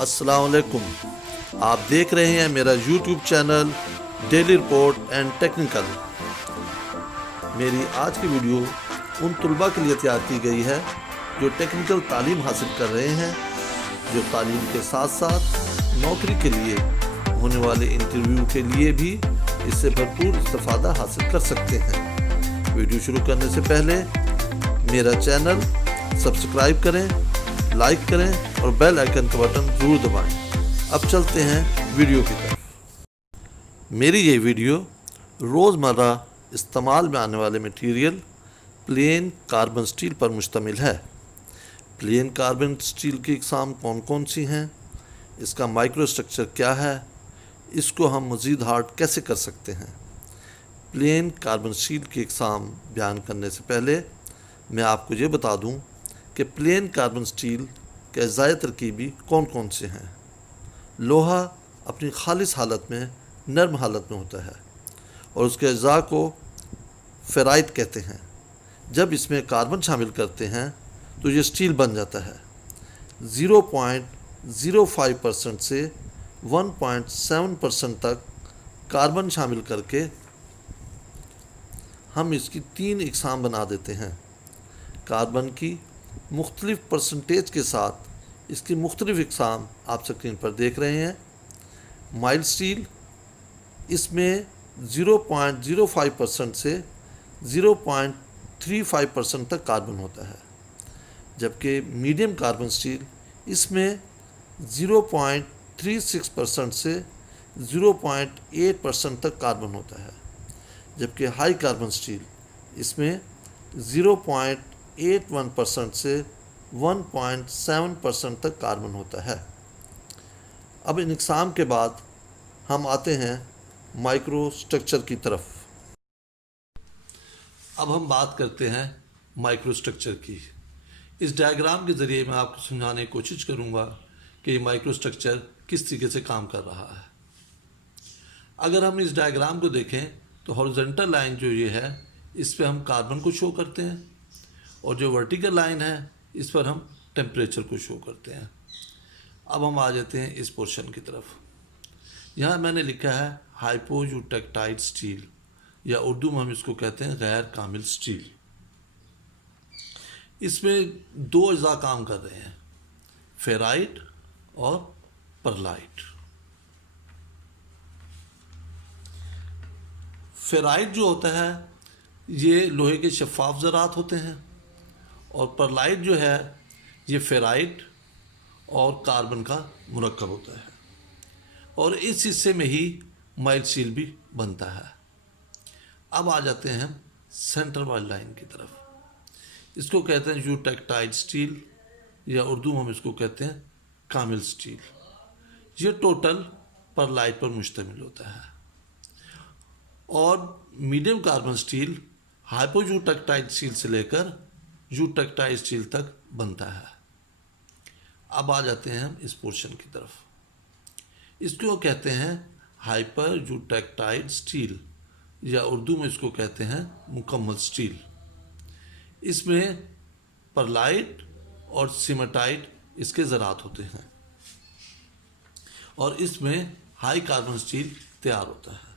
अस्सलाम वालेकुम। आप देख रहे हैं मेरा YouTube channel daily report and technical. मेरी आज की वीडियो उन तलबा के लिए तैयार की गई है जो टेक्निकल तालीम हासिल कर रहे हैं, जो तालीम के साथ साथ नौकरी के लिए होने वाले इंटरव्यू के लिए भी इससे भरपूर इस्तेफादा हासिल कर सकते हैं। वीडियो शुरू करने से पहले मेरा चैनल सब्सक्राइब करें, लाइक करें और बेल आइकन का बटन ज़रूर दबाएं। अब चलते हैं वीडियो की तरफ। मेरी ये वीडियो रोज़मर्रा इस्तेमाल में आने वाले मटेरियल प्लेन कार्बन स्टील पर मुश्तमिल है। प्लेन कार्बन स्टील की इकसाम कौन कौन सी हैं, इसका माइक्रो स्ट्रक्चर क्या है, इसको हम मज़ीद हार्ड कैसे कर सकते हैं। प्लेन कार्बन स्टील की इकसाम बयान करने से पहले मैं आपको ये बता दूं कि प्लेन कार्बन स्टील के अज़ाए तरकीबी कौन कौन से हैं। लोहा अपनी खालिस हालत में नरम हालत में होता है और उसके अज़ा को फेराइट कहते हैं। जब इसमें कार्बन शामिल करते हैं तो ये स्टील बन जाता है। 0.05% से 1.7% तक कार्बन शामिल करके हम इसकी 3 इकसाम बना देते हैं। कार्बन की मुख्तलिफ परसेंटेज के साथ इसकी मुख्तलिफ इकसाम आप स्क्रीन पर देख रहे हैं। माइल्ड स्टील, इसमें 0.05% से 0.35% तक कार्बन होता है, जबकि मीडियम कार्बन स्टील इसमें 0.36% से 0.8% तक कार्बन होता है, जबकि हाई कार्बन स्टील इसमें 0.81% से 1.7% तक कार्बन होता है। अब इन इकसाम के बाद हम आते हैं माइक्रो स्ट्रक्चर की तरफ। अब हम बात करते हैं माइक्रो स्ट्रक्चर की। इस डायग्राम के ज़रिए मैं आपको समझाने की कोशिश करूँगा कि ये माइक्रो स्ट्रक्चर किस तरीके से काम कर रहा है। अगर हम इस डायग्राम को देखें तो हॉरिजॉन्टल लाइन जो ये है इस पर हम कार्बन को शो करते हैं और जो वर्टिकल लाइन है इस पर हम टेम्परेचर को शो करते हैं। अब हम आ जाते हैं इस पोर्शन की तरफ। यहाँ मैंने लिखा है हाइपोयूटेक्टाइड स्टील, या उर्दू में हम इसको कहते हैं गैर कामिल स्टील। इसमें 2 अज़ा काम कर रहे हैं, फेराइट और परलाइट। फेराइट जो होता है ये लोहे के शफ़ाफ ज़रात होते हैं और परलाइट जो है ये फेराइट और कार्बन का मुरक्कब होता है और इस हिस्से में ही माइल्ड स्टील भी बनता है। अब आ जाते हैं हम सेंटर वाली लाइन की तरफ। इसको कहते हैं यूटेक्टाइड स्टील, या उर्दू में हम इसको कहते हैं कामिल स्टील। ये टोटल परलाइट पर मुश्तमिल होता है और मीडियम कार्बन स्टील हाइपोयूटेक्टाइड स्टील से लेकर यूटेक्टाइड स्टील तक बनता है। अब आ जाते हैं हम इस पोर्शन की तरफ। इसको कहते हैं हाइपर यूटेक्टाइड स्टील, या उर्दू में इसको कहते हैं मुकम्मल स्टील। इसमें परलाइट और सीमेटाइट इसके ज़रात होते हैं और इसमें हाई कार्बन स्टील तैयार होता है।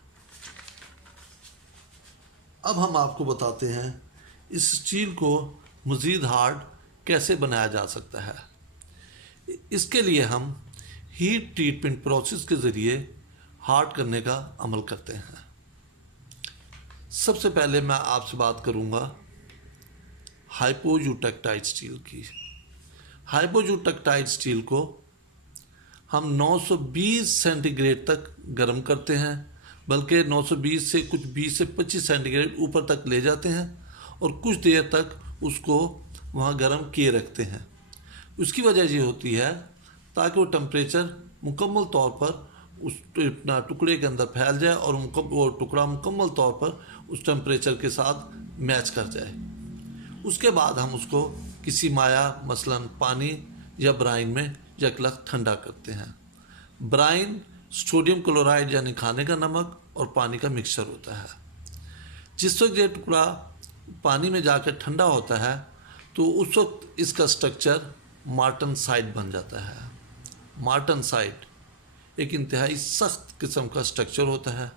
अब हम आपको बताते हैं इस स्टील को मज़ीद हार्ड कैसे बनाया जा सकता है। इसके लिए हम हीट ट्रीटमेंट प्रोसेस के ज़रिए हार्ड करने का अमल करते हैं। सबसे पहले मैं आपसे बात करूंगा हाइपोयूटेक्टाइड स्टील की। हाइपोयूटेक्टाइड स्टील को हम 920 सेंटीग्रेड तक गर्म करते हैं, बल्कि 920 से कुछ 20 से 25 सेंटीग्रेड ऊपर तक ले जाते हैं और कुछ देर तक उसको वहाँ गर्म किए रखते हैं। उसकी वजह ये होती है ताकि वो टेम्परेचर मुकम्मल तौर पर उस टुकड़े के अंदर फैल जाए और वो टुकड़ा मुकम्मल तौर पर उस टेम्परेचर के साथ मैच कर जाए। उसके बाद हम उसको किसी माया मसलन पानी या ब्राइन में यकलख ठंडा करते हैं। ब्राइन सोडियम क्लोराइड यानी खाने का नमक और पानी का मिक्सचर होता है। जिस वक्त ये टुकड़ा पानी में जाकर ठंडा होता है तो उस वक्त इसका स्ट्रक्चर मार्टन साइड बन जाता है मार्टनसाइट एक इंतहाई सख्त किस्म का स्ट्रक्चर होता है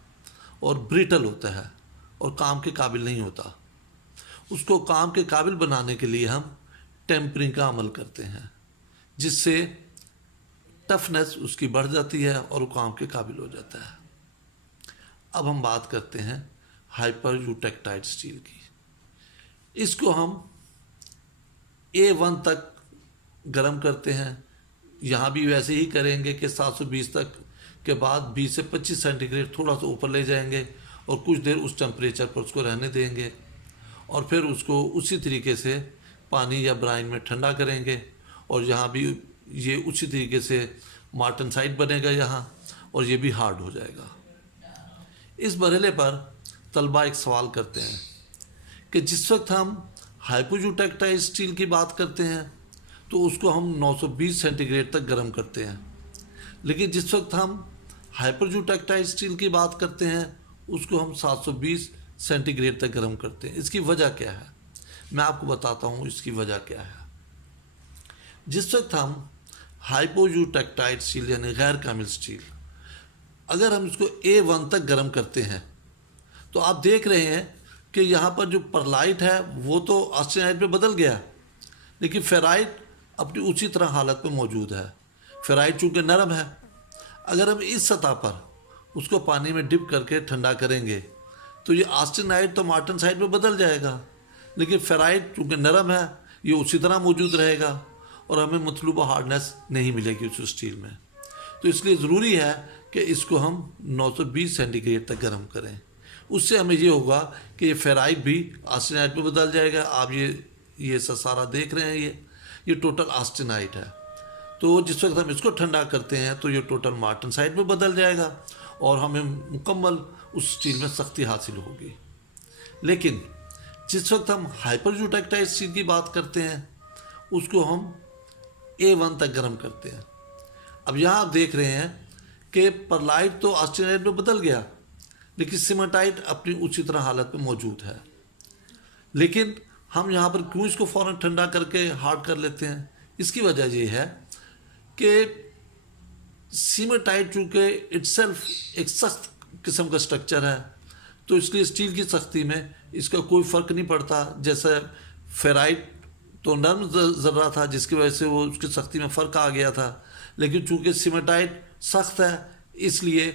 और ब्रिटल होता है और काम के काबिल नहीं होता। उसको काम के काबिल बनाने के लिए हम टेम्परिंग का अमल करते हैं, जिससे टफनेस उसकी बढ़ जाती है और वो काम के काबिल हो जाता है। अब हम बात करते हैं हाइपर यूटेक्टाइल स्टील की। इसको हम A1 तक गर्म करते हैं। यहाँ भी वैसे ही करेंगे कि 720 तक के बाद 20 से 25 सेंटीग्रेड थोड़ा सा ऊपर ले जाएंगे और कुछ देर उस टेम्परेचर पर उसको रहने देंगे और फिर उसको उसी तरीके से पानी या ब्राइन में ठंडा करेंगे। और यहाँ भी ये उसी तरीके से मार्टनसाइट बनेगा यहाँ, और ये भी हार्ड हो जाएगा। इस मरहले पर तलबा एक सवाल करते हैं कि जिस वक्त हम हाइपोयूटेक्टाइल स्टील की बात करते हैं तो उसको हम 920 सेंटीग्रेड तक गर्म करते हैं, लेकिन जिस वक्त हम हाइपरयूटेक्टाइल स्टील की बात करते हैं उसको हम 720 सेंटीग्रेड तक गर्म करते हैं। इसकी वजह क्या है, मैं आपको बताता हूँ इसकी वजह क्या है। जिस वक्त हम हाइपोयूटेक्टाइल स्टील यानी गैर कामिल स्टील, अगर हम इसको A1 तक गर्म करते हैं तो आप देख रहे हैं कि यहाँ पर जो परलाइट है वो तो ऑस्टेनाइट में बदल गया, लेकिन फेराइट अपनी उसी तरह हालत में मौजूद है। फेराइट चूँकि नरम है, अगर हम इस सतह पर उसको पानी में डिप करके ठंडा करेंगे तो ये ऑस्टेनाइट तो मार्टनसाइट में बदल जाएगा, लेकिन फेराइट चूँकि नरम है ये उसी तरह मौजूद रहेगा और हमें मतलूबा हार्डनेस नहीं मिलेगी उस स्टील में। तो इसलिए ज़रूरी है कि इसको हम 920 सेंटीग्रेड तक गर्म करें। उससे हमें ये होगा कि ये फेराइट भी ऑस्टेनाइट में बदल जाएगा। आप ये सारा देख रहे हैं, ये टोटल ऑस्टेनाइट है। तो जिस वक्त हम इसको ठंडा करते हैं तो ये टोटल मार्टनसाइट में बदल जाएगा और हमें मुकम्मल उस स्टील में सख्ती हासिल होगी। लेकिन जिस वक्त हम हाइपरयूटेक्टाइल स्टील की बात करते हैं उसको हम A1 तक गर्म करते हैं। अब यहाँ आप देख रहे हैं कि परलाइट तो ऑस्टेनाइट में बदल गया, लेकिन सीमेंटाइट अपनी उसी तरह हालत में मौजूद है। लेकिन हम यहाँ पर क्यों इसको फ़ौरन ठंडा करके हार्ड कर लेते हैं, इसकी वजह ये है कि सीमेंटाइट चूँकि इटसेल्फ एक सख्त किस्म का स्ट्रक्चर है, तो इसलिए स्टील की सख्ती में इसका कोई फ़र्क नहीं पड़ता। जैसे फेराइट तो नर्म ज़र्रा था जिसकी वजह से वो उसकी सख्ती में फ़र्क आ गया था, लेकिन चूँकि सीमेंटाइट सख्त है इसलिए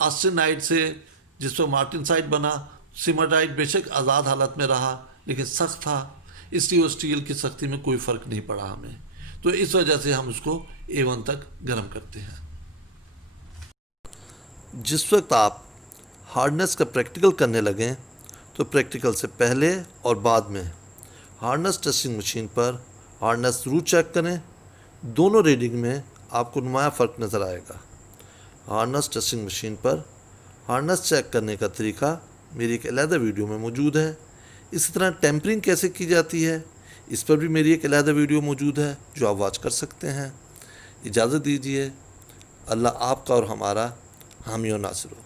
ऑस्टेनाइट से जिस पर मार्टनसाइट बना, सीमेंटाइट बेशक आज़ाद हालत में रहा लेकिन सख्त था, इसलिए वो स्टील की सख्ती में कोई फ़र्क नहीं पड़ा हमें। तो इस वजह से हम उसको A1 तक गर्म करते हैं। जिस वक्त आप हार्डनेस का प्रैक्टिकल करने लगें तो प्रैक्टिकल से पहले और बाद में हार्डनेस टेस्टिंग मशीन पर हार्डनेस ज़रूर चेक करें। दोनों रीडिंग में आपको नुमाया फ़र्क नज़र आएगा। हार्डनेस टेस्टिंग मशीन पर हार्डनेस चेक करने का तरीका मेरी एक अलहदा वीडियो में मौजूद है। इसी तरह टेम्परिंग कैसे की जाती है इस पर भी मेरी एक अलहदा वीडियो मौजूद है जो आप वॉच कर सकते हैं। इजाज़त दीजिए। अल्लाह आपका और हमारा हामी और नासिर हो।